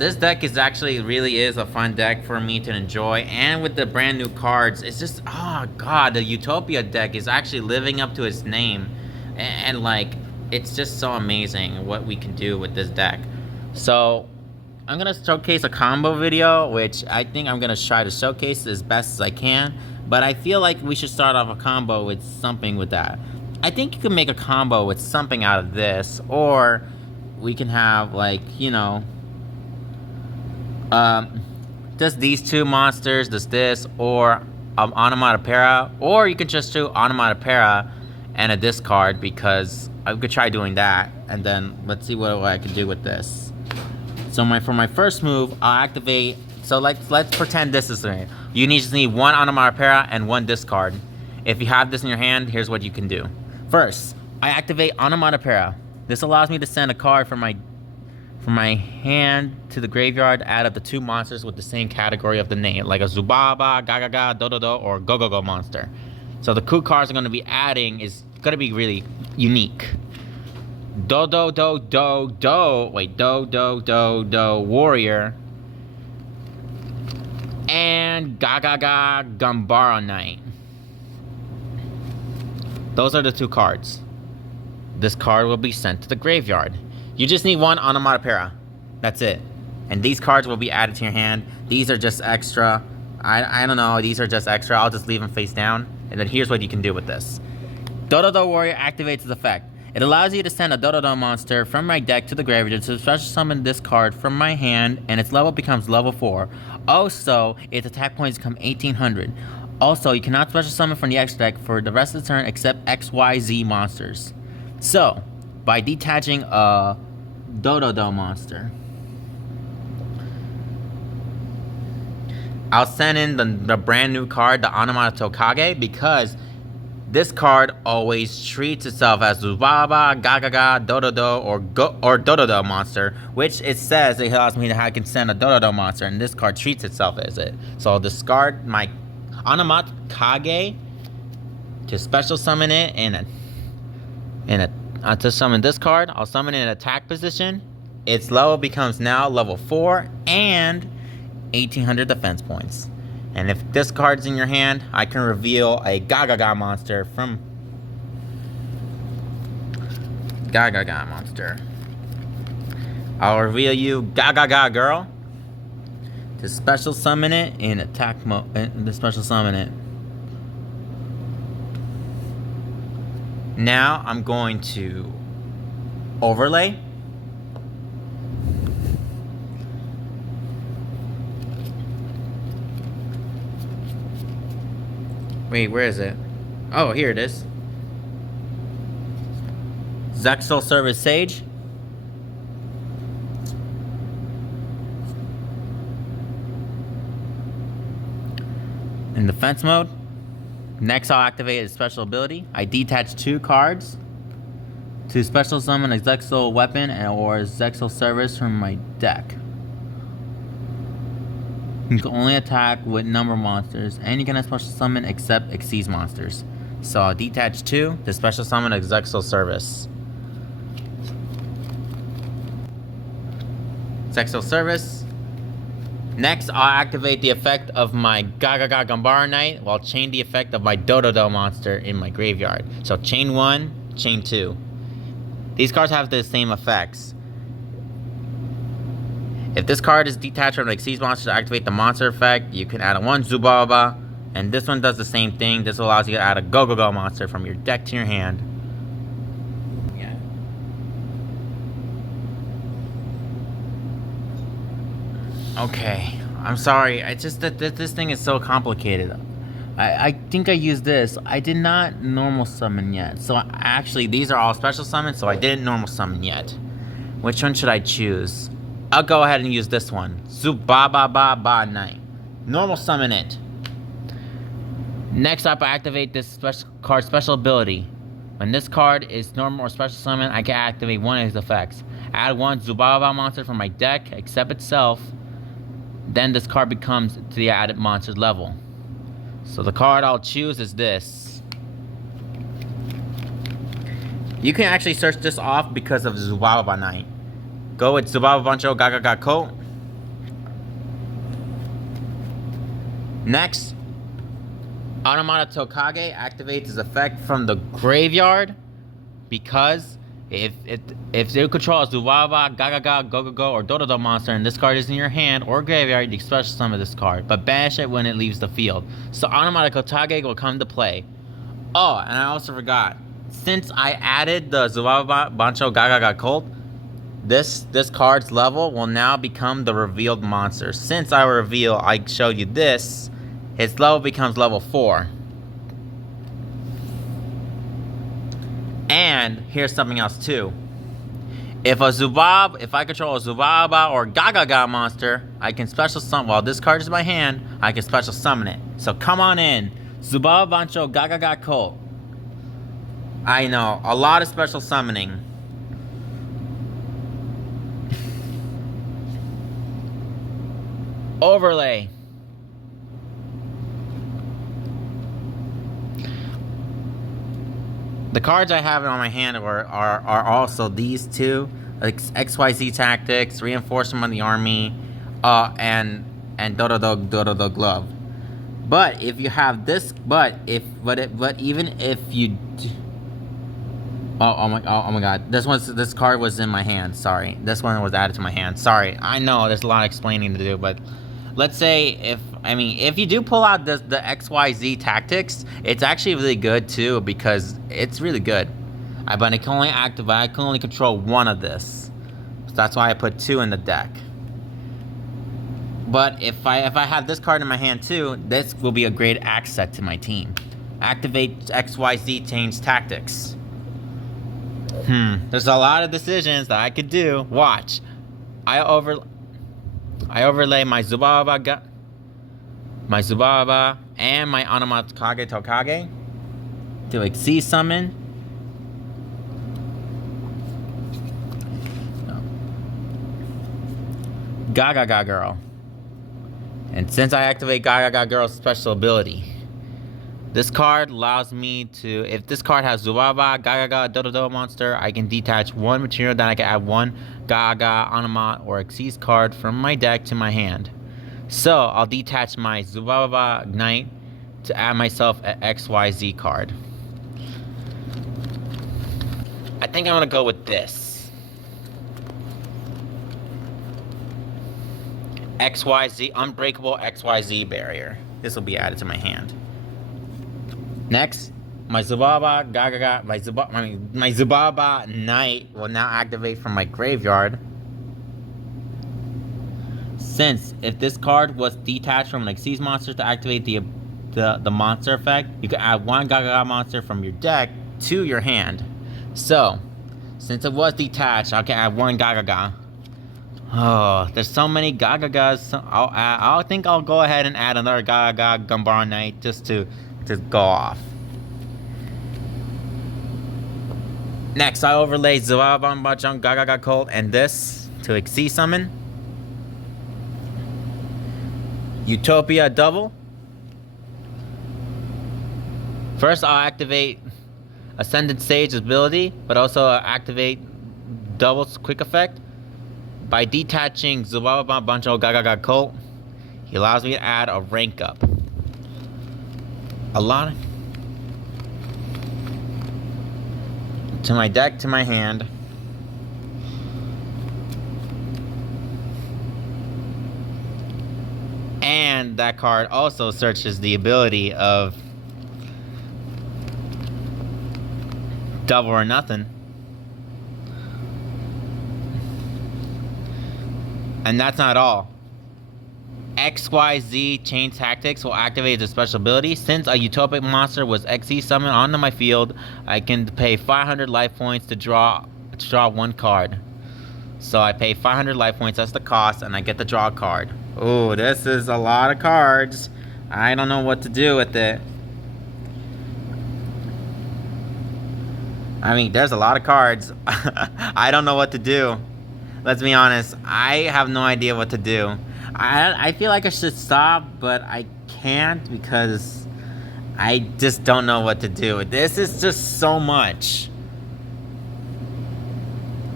this deck is actually really is a fun deck for me to enjoy, and with the brand new cards, it's just, oh god, the Utopia deck is actually living up to its name, and like, it's just so amazing what we can do with this deck. So I'm gonna showcase a combo video, which I think I'm gonna try to showcase as best as I can, but I feel like we should start off a combo with something with that. I think you can make a combo with something out of this, or we can have, like, you know, just these two monsters, just this, or Onomatopoeia, or you could just do Onomatopoeia and a discard, because I could try doing that, and then let's see what I can do with this. So for my first move, I'll activate, so let's pretend this is it. You just need one Onomatopoeia and one discard. If you have this in your hand, here's what you can do. First, I activate Onomatopoeia. This allows me to send a card from my hand to the graveyard, add up the two monsters with the same category of the name, like a Zubaba, Gagaga, Dododo, or Go-Go-Go monster. So the cool cards I'm going to be adding is going to be really unique. Do Warrior, and Gagaga Gambara Knight. Those are the two cards. This card will be sent to the graveyard. You just need one Onomatopoeia. That's it. And these cards will be added to your hand. These are just extra. I don't know. These are just extra. I'll just leave them face down. And then here's what you can do with this. Dododo Warrior activates its effect. It allows you to send a Dododo monster from my deck to the graveyard to special summon this card from my hand, and its level becomes level 4. Also, its attack points become 1800. Also, you cannot special summon from the X deck for the rest of the turn except XYZ monsters. So, by detaching a Dododo monster, I'll send in the brand new card, the Onomatopoeia, because this card always treats itself as Zubaba, Gagaga, Dododo, or Dododo monster, which it says it allows me to I can send a Dododo monster, and this card treats itself as it. So I'll discard my Onomatopoeia to special summon it to summon this card. I'll summon it in attack position. Its level becomes now level 4 and 1800 defense points. And if this card's in your hand, I can reveal a Gagaga monster from Gagaga monster. I'll reveal you Gagaga Girl to special summon it in attack mode. To special summon it. Now I'm going to overlay. Wait, where is it? Oh, here it is. Zexal Service Sage. In defense mode. Next, I'll activate a special ability. I detach 2 cards to special summon a Zexal weapon or Zexal Service from my deck. You can only attack with number monsters, and you cannot special summon except Xyz monsters. So I'll detach 2 to special summon a Zexal Service. Zexal Service. Next, I'll activate the effect of my Gagaga Gambara Knight while chain the effect of my Dododo monster in my graveyard. So chain 1, chain 2. These cards have the same effects. If this card is detached from the Xyz monster to activate the monster effect, you can add a 1 Zubaba, and this one does the same thing. This allows you to add a Go-Go-Go monster from your deck to your hand. Yeah. Okay, I'm sorry. I just that this thing is so complicated. I think I used this. I did not normal summon yet. So actually, these are all special summons, so I didn't normal summon yet. Which one should I choose? I'll go ahead and use this one. Zubaba Knight. Normal summon it. Next up, I activate this card's special ability. When this card is normal or special summon, I can activate one of his effects. Add 1 Zubaba monster from my deck, except itself. Then this card becomes to the added monster's level. So the card I'll choose is this. You can actually search this off because of Zubaba Knight. Go with Zubaba Bancho Gagaga Coat. Next, Automata Tokage activates his effect from the graveyard because if you control a Zubaba, Gagaga, Go-Go-Go, or Dododo monster and this card is in your hand or graveyard, you can special summon this card, but banish it when it leaves the field. So Automata Tokage will come to play. Oh, and I also forgot. Since I added the Zubaba Bancho Gagaga Cult, this card's level will now become the revealed monster. Since I showed you this, his level becomes level 4. And here's something else too. If I control a Zubaba or Gagaga monster, I can special summon. While this card is in my hand, I can special summon it. So come on in, Zubaba Bancho Gagaga Cult. I know, a lot of special summoning. Overlay. The cards I have on my hand are also these two, like XYZ Tactics, Reinforcement of the Army, and Dodo Glove. But if you have this, even if you, oh my God, this card was in my hand. Sorry, this one was added to my hand. Sorry, I know there's a lot of explaining to do, but let's say if you do pull out the XYZ Tactics, it's actually really good too because it's really good. But I can only control one of this, so that's why I put 2 in the deck. But if I have this card in my hand too, this will be a great asset to my team. Activate XYZ Change Tactics. There's a lot of decisions that I could do. Watch. I overlay my Zubaba and my Automata Tokage to Exceed Summon. Gagaga Girl. And since I activate Gagaga Girl's special ability, this card allows me to, if this card has Zubaba, Gagaga, Dodo monster, I can detach one material, then I can add one Gagaga, Automata, or Xyz card from my deck to my hand. So I'll detach my Zubaba Ignite to add myself an XYZ card. I think I'm gonna go with this. XYZ, Unbreakable XYZ Barrier. This will be added to my hand. Next, my Zubaba Gagaga, my Zubaba Knight will now activate from my graveyard. Since if this card was detached from an Xyz monster to activate the monster effect, you can add one Gagaga monster from your deck to your hand. So, since it was detached, I can add one Gagaga. Oh, there's so many Gagagas. I think I'll go ahead and add another Gagaga Gumbar Knight just to go off. Next, I overlay Zubaba Bancho Gagaga Cult and this to Exceed Summon. Utopia double. First, I'll activate Ascended Sage's ability, but also activate Double's quick effect. By detaching Zubaba Bancho Gagaga Cult, he allows me to add a rank up. A lot to my deck, to my hand. And that card also searches the ability of Double or Nothing. And that's not all. XYZ Chain Tactics will activate the special ability. Since a Utopia monster was XE summoned onto my field, I can pay 500 life points to draw one card. So I pay 500 life points, that's the cost, and I get to draw a card. Oh, this is a lot of cards. I don't know what to do with it. I mean, there's a lot of cards. I don't know what to do. Let's be honest, I have no idea what to do. I feel like I should stop, but I can't because I just don't know what to do. This is just so much.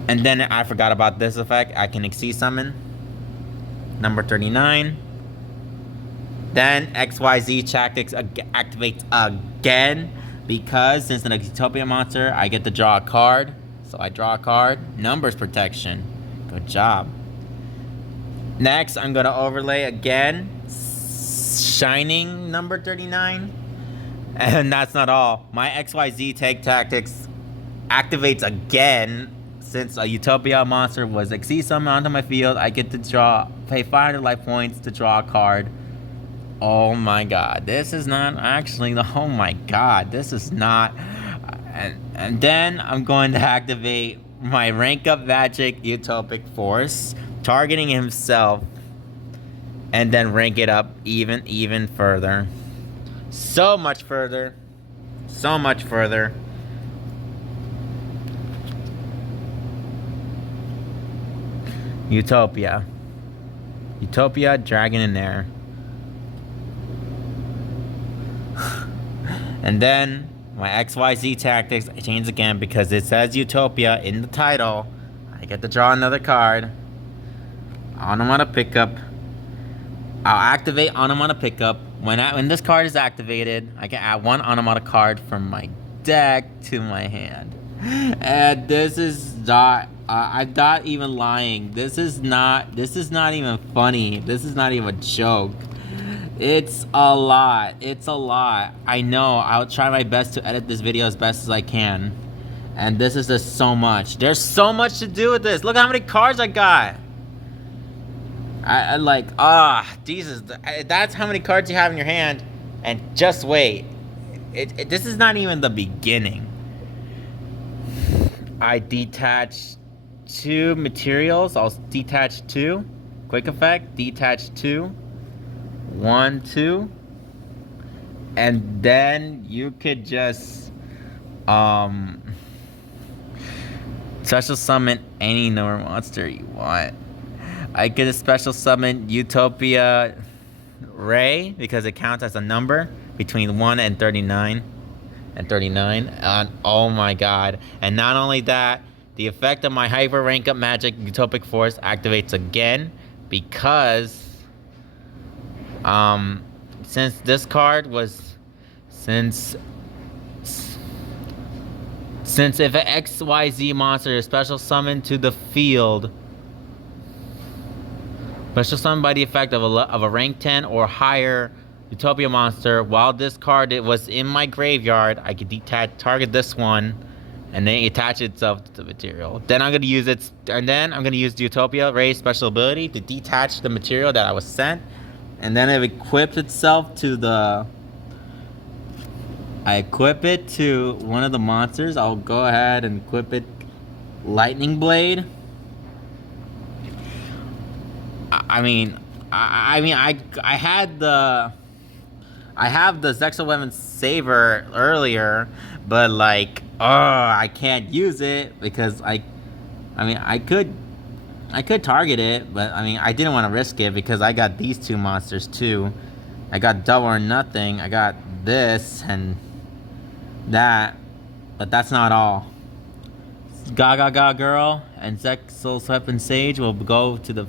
And then I forgot about this effect. I can Exceed Summon. Number 39. Then XYZ tactics activates again because since the Utopia monster, I get to draw a card. So I draw a card. Numbers protection. Good job. Next, I'm gonna overlay again. Shining number 39. And that's not all. My XYZ take tactics activates again. Since a Utopia monster was exceed summon onto my field, I get to pay 500 life points to draw a card. Oh my god, this is not actually oh my god, this is not. And then I'm going to activate my rank up magic Utopic Force, targeting himself, and then rank it up even further. So much further. So much further. Utopia. Utopia, Dragon in there. And then my XYZ tactics I change again because it says Utopia in the title. I get to draw another card. Automata pickup. I'll activate Automata pickup. When this card is activated, I can add one Automata card from my deck to my hand. And this is not I'm not even lying. This is not even funny. This is not even a joke. It's a lot. It's a lot. I know. I'll try my best to edit this video as best as I can. And this is just so much. There's so much to do with this. Look how many cards I got. I like, Jesus. That's how many cards you have in your hand. And just wait. This is not even the beginning. I detach 2 materials. I'll detach 2. Quick effect. Detach 2. 1, 2. And then you could just special summon any number monster you want. I could special summon Utopia Ray because it counts as a number between 1 and 39. And oh my god. And not only that, the effect of my hyper rank up magic Utopic Force activates again because since this card was since if an XYZ monster is special summoned to the field, special summoned by the effect of a rank 10 or higher Utopia monster, while this card was in my graveyard, I could target this one and then attach itself to the material. Then I'm gonna use the Utopia Ray's special ability to detach the material that I was sent, and then it equips itself to I equip it to one of the monsters. I'll go ahead and equip it Lightning Blade. I have the Zexal Weapon Saver earlier, but like, I can't use it because I could target it, but I didn't want to risk it because I got these 2 monsters too. I got Double or Nothing. I got this and that, but that's not all. Gaga Girl and Zexal Weapon Sage will go to the.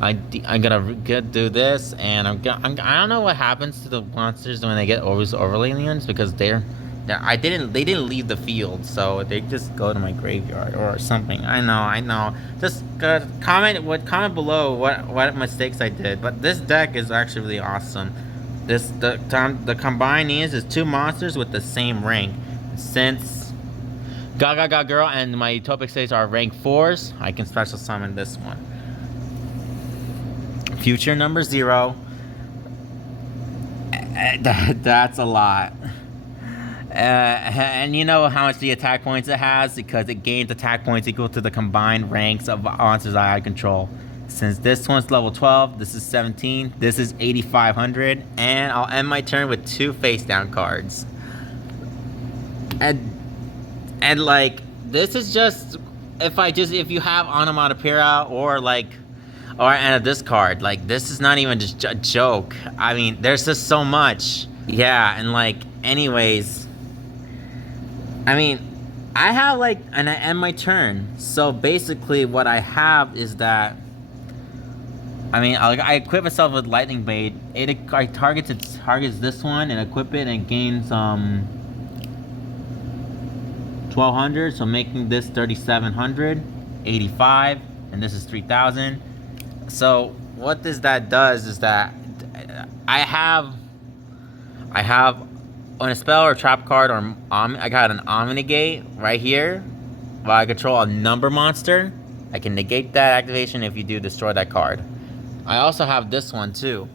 I'm gonna do this, and I don't know what happens to the monsters when they get overlays because they didn't leave the field, so they just go to my graveyard or something. I know. Just comment below what mistakes I did. But this deck is actually really awesome. The combined is 2 monsters with the same rank. Since Gaga Girl and my Utopic Stage are rank 4s, I can special summon this one. Future number 0. That's a lot. And you know how much the attack points it has because it gains attack points equal to the combined ranks of monsters I control. Since this one's level 12, this is 17, this is 8,500, and I'll end my turn with 2 face down cards. And like, this is just if you have Onomatopoeia or this card, like, this is not even just a joke. There's just so much. Yeah, and like, anyways, I have and I end my turn. So basically what I have is that I mean, I equip myself with lightning blade. It targets this one and equip it and gains 1200, so making this 3700, 85, and this is 3000. So what that does is that I have on a spell or trap card or I got an Omnigate right here. While I control a number monster, I can negate that activation if you do destroy that card. I also have this one too.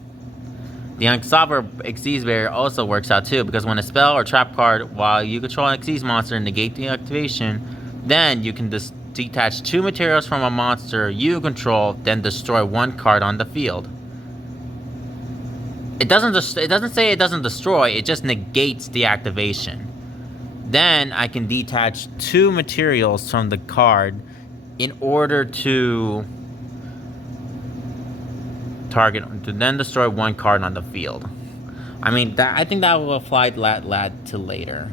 The Unstoppable Xyz barrier also works out too, because when a spell or trap card while you control an Xyz monster negate the activation, then you can detach 2 materials from a monster you control, then destroy 1 card on the field. It doesn't say it doesn't destroy, it just negates the activation. Then I can detach 2 materials from the card in order to then destroy 1 card on the field. I mean, I think that will apply to later.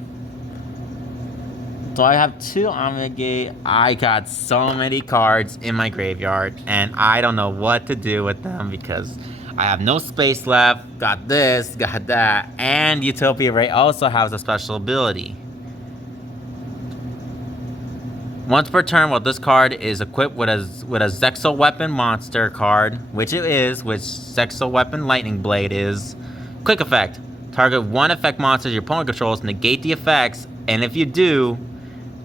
So I have 2 Omnigate. I got so many cards in my graveyard, and I don't know what to do with them because I have no space left. Got this, got that, and Utopia Ray also has a special ability. Once per turn, while this card is equipped with a Zexal Weapon monster card, which Zexal Weapon Lightning Blade is, quick effect. Target 1 effect monster your opponent controls, negate the effects, and if you do,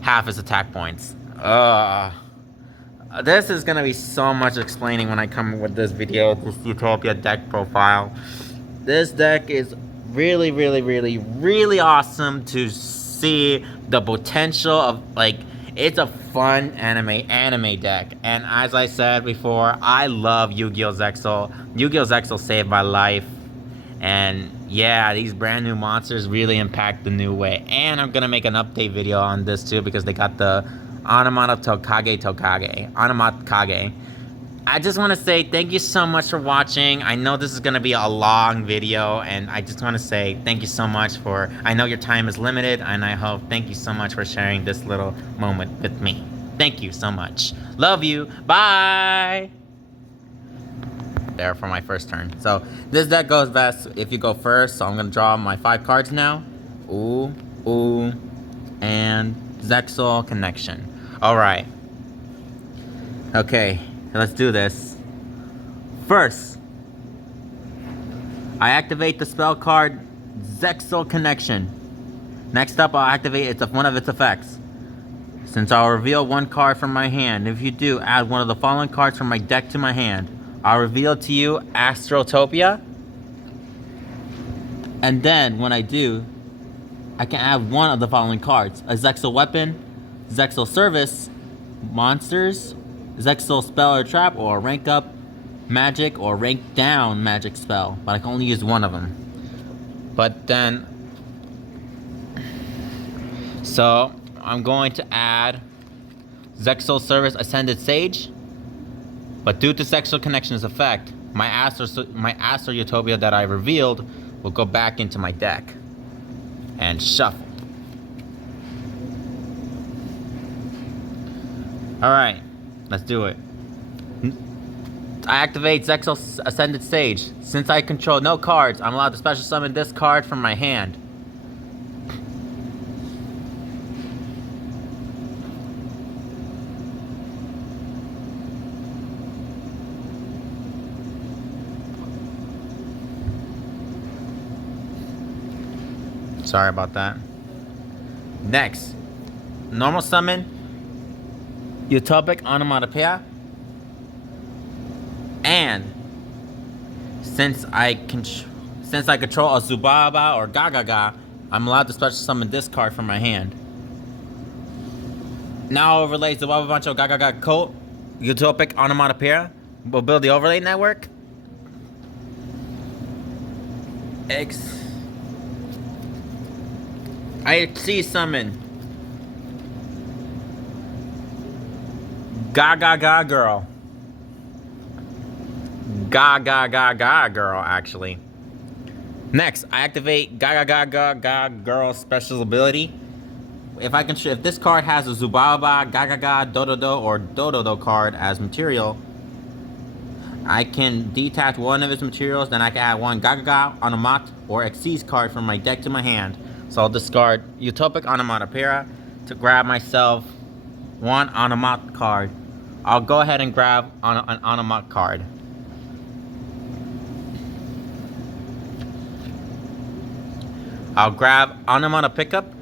half its attack points. This is gonna be so much explaining when I come with this video, this Utopia deck profile. This deck is really, really, really, really awesome to see the potential of, like, it's a fun anime deck. And as I said before, I love Yu-Gi-Oh! Zexal. Yu-Gi-Oh! Zexal saved my life. And yeah, these brand new monsters really impact the new way. And I'm gonna make an update video on this too, because they got the Onomata Kage. I just want to say thank you so much for watching. I know this is going to be a long video, and I just want to say thank you so much I know your time is limited, and thank you so much for sharing this little moment with me. Thank you so much. Love you. Bye. There for my first turn. So this deck goes best if you go first. So I'm going to draw my 5 cards now. Ooh, and Zexal Connection. Alright. Okay, let's do this. First, I activate the spell card Zexal Connection. Next up, I'll activate one of its effects. Since I'll reveal 1 card from my hand, if you do, add one of the following cards from my deck to my hand. I'll reveal to you Astrotopia. And then, when I do, I can add one of the following cards. A Zexal Weapon, Zexal Service, Monsters, Zexal Spell or Trap, or rank up magic or rank down magic spell. But I can only use one of them. But then, so I'm going to add Zexal Service Ascended Sage. But due to Zexal Connection's effect, my Astro Utopia that I revealed will go back into my deck and shuffle. Alright, let's do it. I activate Zexal Ascended Sage. Since I control no cards, I'm allowed to special summon this card from my hand. Sorry about that. Next, normal summon Utopic Onomatopoeia. And since I control a Zubaba or Gagaga, I'm allowed to special summon this card from my hand. Now overlays the Wababancho Gagaga Cult Utopic Onomatopoeia. We'll build the overlay network. I see summon Gaga Girl. Gaga Girl, actually. Next, I activate Gaga Girl special ability. If this card has a Zubaba, Gagaga, Dododo, or Dododo card as material, I can detach one of its materials, then I can add one Gagaga, Onomat, or Xyz card from my deck to my hand. So I'll discard Utopic Onomatopera to grab myself one Onomat card. I'll go ahead and grab an Onomat card. I'll grab Onomata Pickup.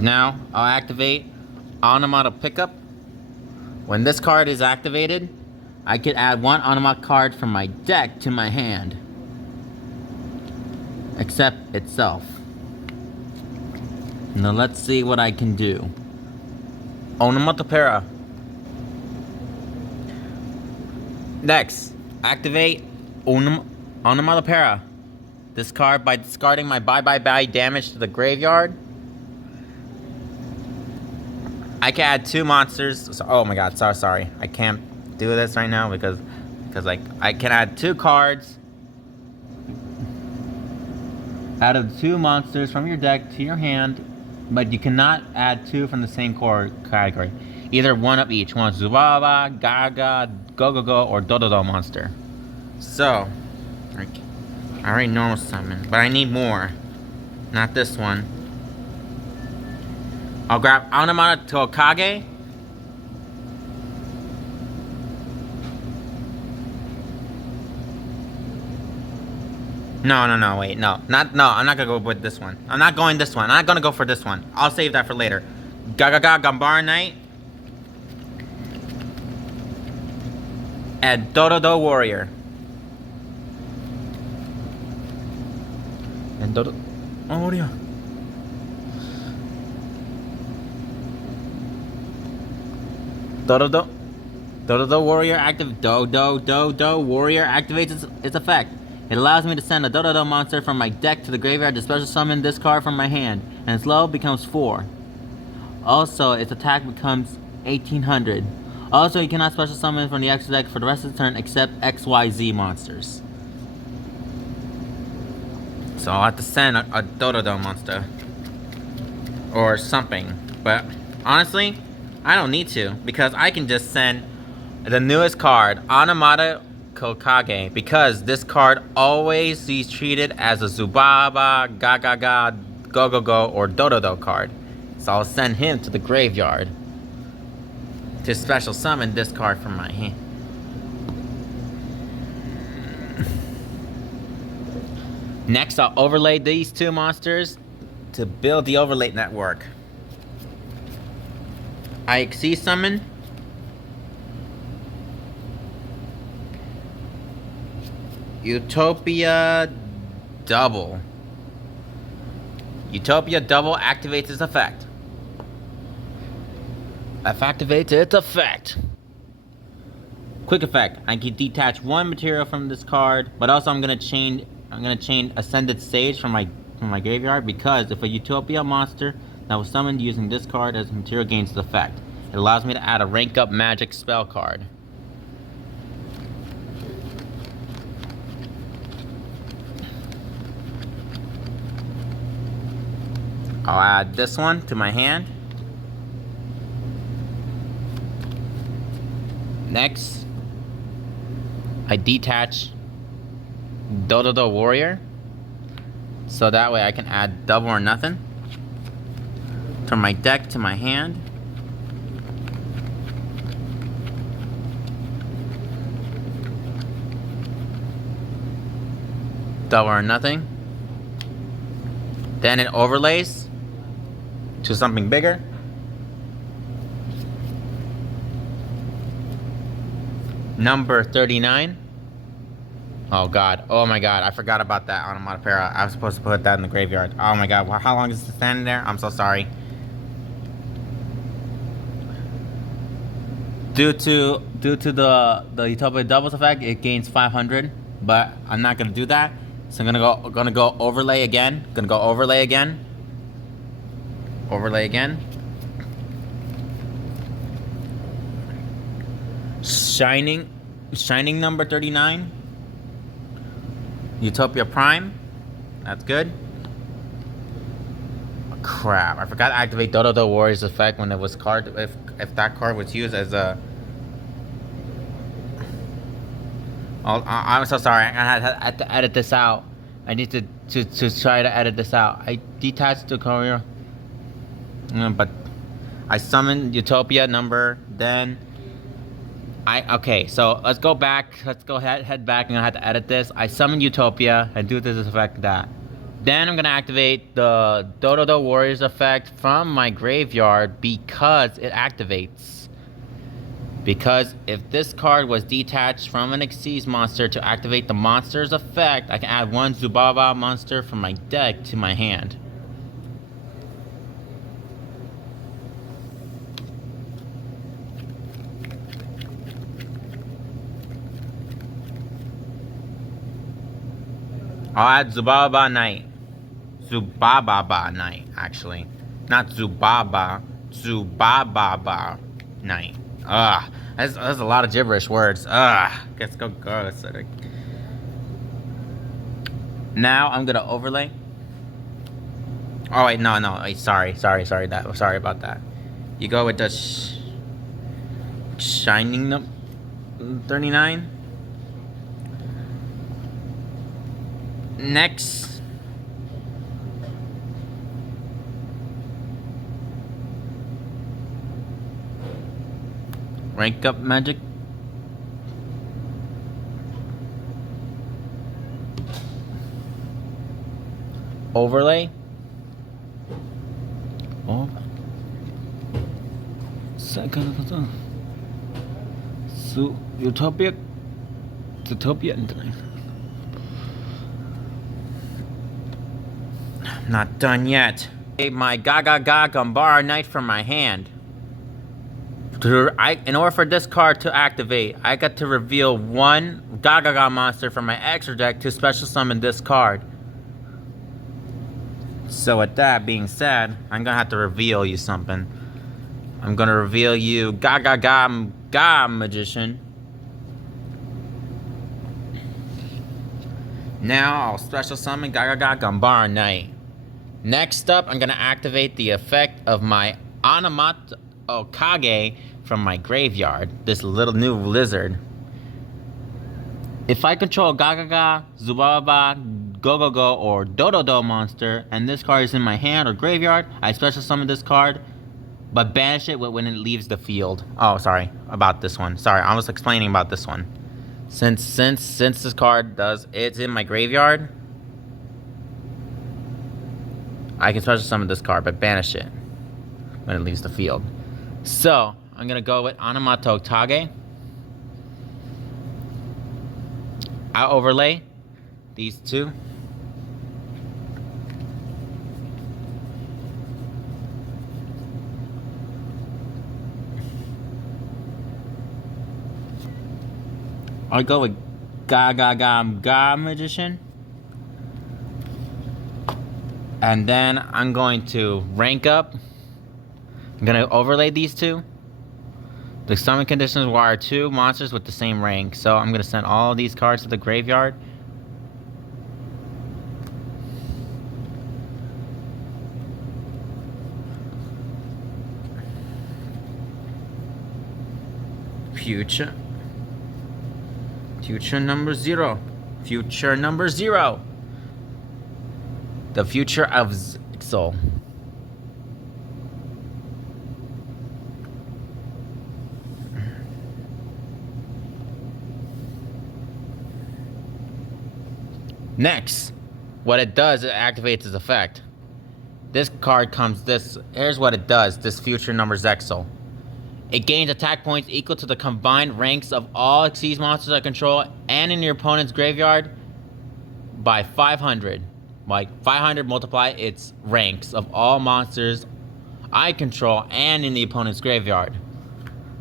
Now I'll activate Onomata Pickup. When this card is activated, I can add one Onomat card from my deck to my hand, except itself. Now let's see what I can do. Onomatopera. Next, activate Onomatopera. This card by discarding my bye damage to the graveyard. I can add two monsters. So, oh my god, sorry. I can't do this right now because like I can add two cards out of two monsters from your deck to your hand, but you cannot add two from the same core category. Either one of each. One Zubaba, Gaga, Go, or Dododo monster. So, I already normal summon, but I need more. Not this one. I'll grab Onomata Tokage. No, wait, no, I'm not gonna go with this one. I'm not going this one. I'm not gonna go for this one. I'll save that for later. Gagaga Gambara Knight. And Dododo Warrior. And Dodo... Oh, yeah. Dododo Warrior active. Dodo Warrior activates its effect. It allows me to send a Dododo monster from my deck to the graveyard to special summon this card from my hand, and its level becomes 4. Also, its attack becomes 1800. Also, you cannot special summon from the extra deck for the rest of the turn except XYZ monsters. So I'll have to send a Dododo monster. Or something. But honestly, I don't need to, because I can just send the newest card, Onomata Kokage, because this card always is treated as a Zubaba, Gagaga, Go, or Dododo card. So I'll send him to the graveyard to special summon this card from my hand. Next, I'll overlay these two monsters to build the overlay network. I Xyz summon Utopia Double. Utopia Double activates its effect. Activates its effect. Quick effect. I can detach one material from this card, but also I'm gonna chain Ascended Sage from my graveyard, because if a Utopia monster that was summoned using this card as material gains the effect, it allows me to add a rank up magic spell card. I'll add this one to my hand. Next, I detach Dododo Warrior, so that way I can add double or nothing from my deck to my hand. Double or nothing. Then it overlays to something bigger. Number 39. Oh god. Oh my god. I forgot about that Onomatopera. I was supposed to put that in the graveyard. Oh my god. How long is it standing there? I'm so sorry. Due to the Utopia doubles effect, it gains 500, but I'm not gonna do that. So I'm gonna go overlay again. Overlay again. Shining number 39. Utopia Prime. That's good. Crap! I forgot to activate Dodo the Warrior's effect when it was card. If that card was used as a. Oh, I'm so sorry. I had to edit this out. I need to try to edit this out. I detached the courier, but I summoned Utopia number. Then okay. So let's go back. Let's go head back. I'm gonna have to edit this. I summoned Utopia and do this effect that. Then I'm gonna activate the Dodo Warriors effect from my graveyard because it activates. Because if this card was detached from an Xyz monster to activate the monster's effect, I can add one Zubaba monster from my deck to my hand. I'll add Zubaba Knight. Zubaba Knight, actually. Not Zubaba. Zubaba Knight. That's a lot of gibberish words. Let's go. Now I'm gonna overlay. Oh wait, no. Wait, sorry about that. You go with the Shining 39. Next. Rank up magic. Overlay. Oh. Second. So Utopia. Not done yet. My Gaga Gambara Knight from my hand. In order for this card to activate, I got to reveal one Gaga monster from my extra deck to special summon this card. So with that being said, I'm gonna have to reveal you something. I'm gonna reveal you Gaga Magician. Now I'll special summon Gaga Gambara Knight. Next up, I'm gonna activate the effect of my Anamato Kage from my graveyard, this little new lizard. If I control Gaga, Zubaba, Go, or Dodo monster, and this card is in my hand or graveyard, I special summon this card, but banish it when it leaves the field. Oh, sorry about this one. Sorry, I was explaining about this one. Since this card it's in my graveyard, I can special summon this card, but banish it when it leaves the field. So I'm gonna go with Anamato Kage. I'll overlay these two. I'll go with Ga Magician. And then I'm going to rank up. I'm gonna overlay these two. The summon conditions require two monsters with the same rank. So I'm gonna send all these cards to the graveyard. Future number 0. Future number 0. The future of Zixel. Next, what it does, it activates its effect. This card comes here's what it does, this future number Zexel. It gains attack points equal to the combined ranks of all Xyz monsters I control and in your opponent's graveyard by 500. Like 500 multiply its ranks of all monsters I control and in the opponent's graveyard.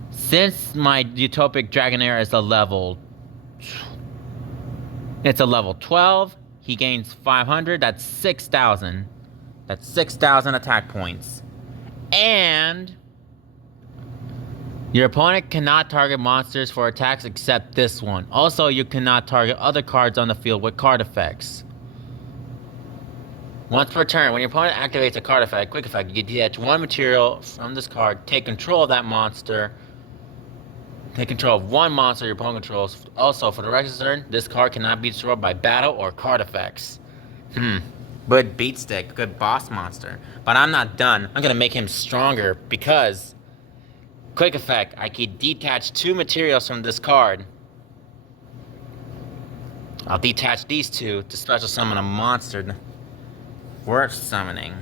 Since my Utopic Dragonair is a level 12, he gains 500, that's 6,000. That's 6,000 attack points. And your opponent cannot target monsters for attacks except this one. Also, you cannot target other cards on the field with card effects. Once per turn, when your opponent activates a card effect, quick effect, you detach one material from this card, take control of that monster. Take control of one monster your opponent controls. Also, for the rest of the turn, this card cannot be destroyed by battle or card effects. Good beat stick, good boss monster. But I'm not done. I'm gonna make him stronger because quick effect, I can detach 2 materials from this card. I'll detach these 2 to special summon a monster worth summoning.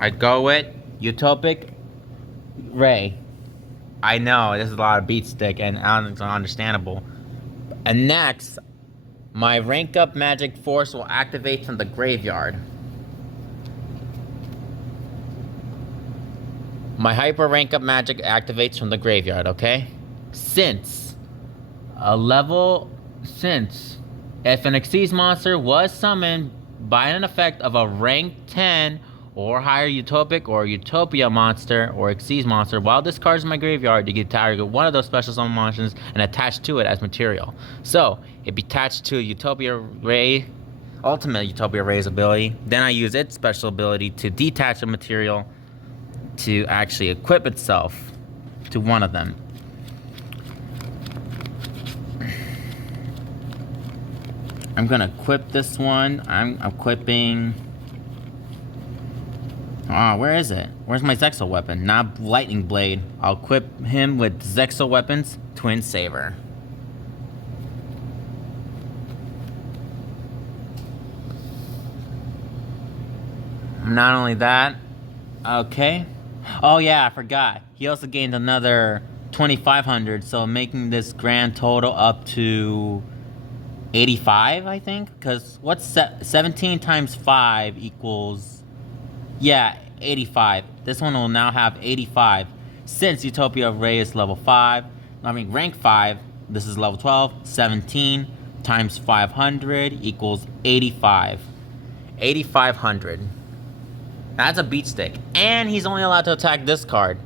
I'd go with Utopic Ray. I know, this is a lot of beat stick and it's understandable. And next, my rank up magic force will activate from the graveyard. My hyper rank up magic activates from the graveyard, okay? Since if an Xyz monster was summoned by an effect of a rank 10 or higher Utopic or Utopia monster or Xyz monster, while this card is in my graveyard, you can target one of those special summon monsters and attach to it as material. So, it be attached to Utopia Ray, Ultimate Utopia Ray's ability. Then I use its special ability to detach a material to actually equip itself to one of them. I'm gonna equip this one. I'm equipping... Oh, where is it? Where's my Zexal weapon? Not Lightning Blade. I'll equip him with Zexal weapons, Twin Saber. Not only that, okay. Oh yeah, I forgot. He also gained another 2,500, so making this grand total up to 85, I think. Because what's 17 times 5 equals... Yeah, 85. This one will now have 85. Since Utopia Ray is level 5, rank 5, this is level 12, 17 times 500 equals 85. 8,500. That's a beat stick. And he's only allowed to attack this card.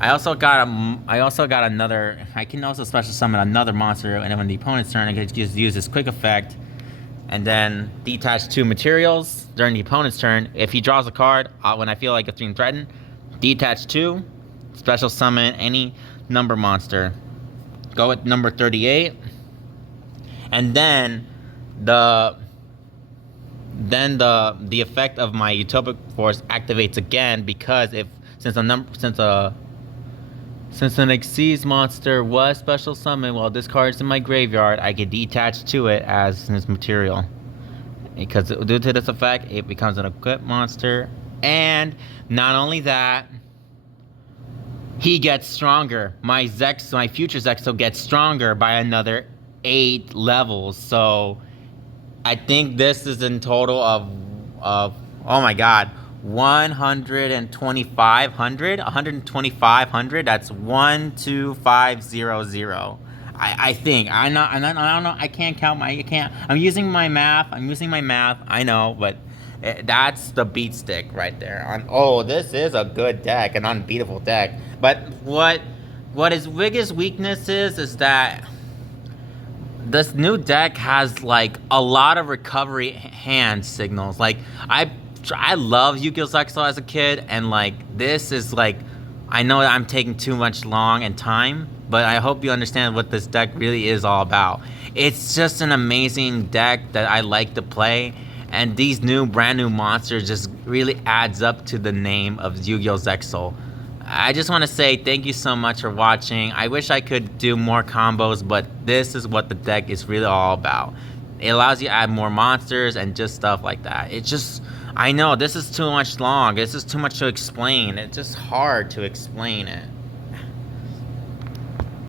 I also got another... I can also special summon another monster, and when the opponent's turn, I can just use this quick effect and then detach 2 materials during the opponent's turn. If he draws a card, when I feel like it's being threatened, detach 2, special summon any number monster. Go with number 38. And then the effect of my Utopic Force activates again, because since an Xyz monster was special summoned while this card is in my graveyard, I can detach to it as his material. Because due to this effect, it becomes an equipped monster. And not only that, he gets stronger. My future Zexal gets stronger by another 8 levels. So I think this is in total of oh my god, 12500. That's 12500. I think I don't know. I can't count I'm using my math. I know, but that's the beat stick right there. This is a good deck, an unbeatable deck. But what his biggest weakness is that this new deck has like a lot of recovery hand signals. Like I love Yu-Gi-Oh! Zexal as a kid, and like this is like, I know that I'm taking too much long and time, but I hope you understand what this deck really is all about. It's just an amazing deck that I like to play, and these brand new monsters just really adds up to the name of Yu-Gi-Oh! Zexal. I just want to say thank you so much for watching. I wish I could do more combos, but this is what the deck is really all about. It allows you to add more monsters and just stuff like that. It's just... I know, this is too much long. This is too much to explain. It's just hard to explain it.